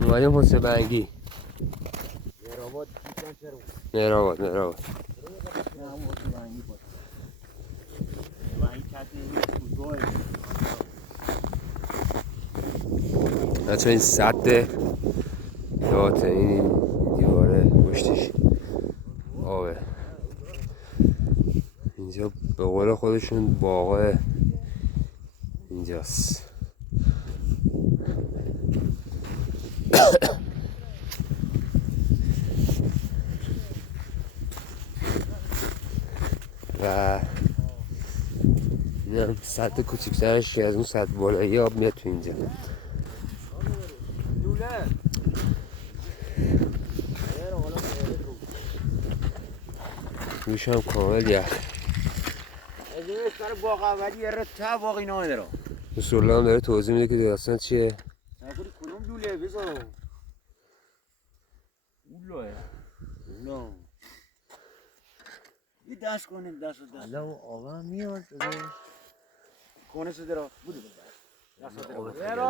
اومدیم حسین بنگی. مهرآباد چرا؟ مهرآباد نه هم حسین بنگی بود. بنگی کسی فوتبال. بچه این سد داته این دیواره پشتش آبه. اینجا به قول خودشون باغ اینجاست. و این هم سد کوچکترش که از اون سد بالایی آب میاد تو اینجا. روش هم کامل یخ. از این سر باغ اولی یه تا باغ اینا داره. رسول هم داره توضیح میده که داستان چیه. نگوری کدوم دوله بذار. اولاه. اولا. یه دست کنیم دست. حالا آقا میاد. کنه سه درا. بوده. دست درا.